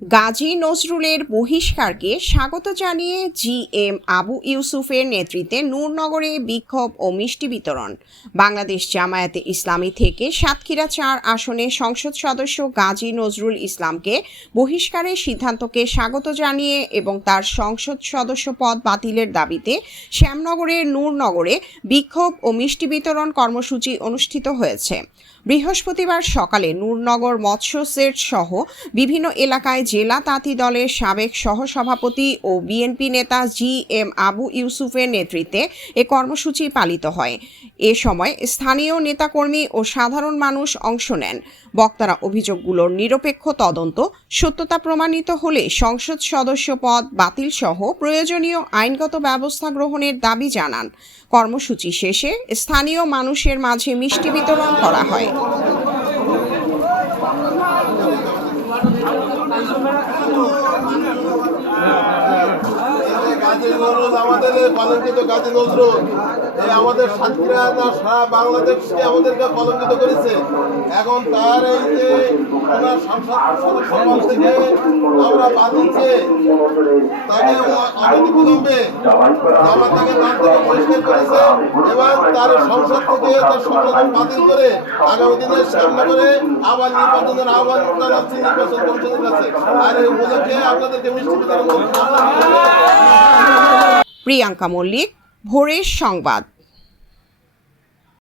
গাজী নজরুলের বহিষ্কারকে স্বাগত জানিয়ে জি.এম. আবু ইউসুফের নেতৃত্বে নূরনগরে বিক্ষোভ ও মিষ্টি বিতরণ। বাংলাদেশ জামায়াতে ইসলামী থেকে সাতক্ষীরা ৪ আসনে সংসদ সদস্য গাজী নজরুল ইসলামকে বহিষ্কারের সিদ্ধান্তকে স্বাগত জানিয়ে এবং তার সংসদ সদস্য পদ বাতিলের দাবিতে শ্যামনগরের নূরনগরে বিক্ষোভ ও মিষ্টি বিতরণ কর্মসূচি অনুষ্ঠিত হয়েছে। বৃহস্পতিবার সকালে নূরনগর মৎস্য সেট সহ বিভিন্ন এলাকায় জেলা তাঁতি দলের সাবেক সহসভাপতি ও বিএনপি নেতা জি.এম. আবু ইউসুফের নেতৃত্বে এ কর্মসূচি পালিত হয়। এ সময় স্থানীয় নেতাকর্মী ও সাধারণ মানুষ অংশ নেন। বক্তারা অভিযোগগুলোর নিরপেক্ষ তদন্ত, সত্যতা প্রমাণিত হলে সংসদ সদস্য পদ বাতিল সহ প্রয়োজনীয় আইনগত ব্যবস্থা গ্রহণের দাবি জানান। কর্মসূচি শেষে স্থানীয় মানুষের মাঝে মিষ্টি বিতরণ করা হয়। আমাদের কলঙ্কিত গাজী নজরুল আমাদের সাতক্ষীরা না সারা বাংলাদেশকে আমাদেরকে কলঙ্কিত করেছে। এখন তার এই যে ওনার সংসদ সদস্য পদ থেকে আমরা বাতিলছে, তাকে অনতিবিলম্বে জামাত তাকে তার থেকে বহিষ্কার করেছে এবং তার সংসদ থেকে তার সংসদ বাতিল করে আগামী দিনের সামনে করে আবার নির্বাচনের আহ্বান জানাচ্ছি নির্বাচন কমিশনের কাছে। আর এই উপলক্ষে আপনাদেরকে মিষ্টি বিতরণ। প্রিয়াঙ্কা মল্লিক, ভোরের সংবাদ।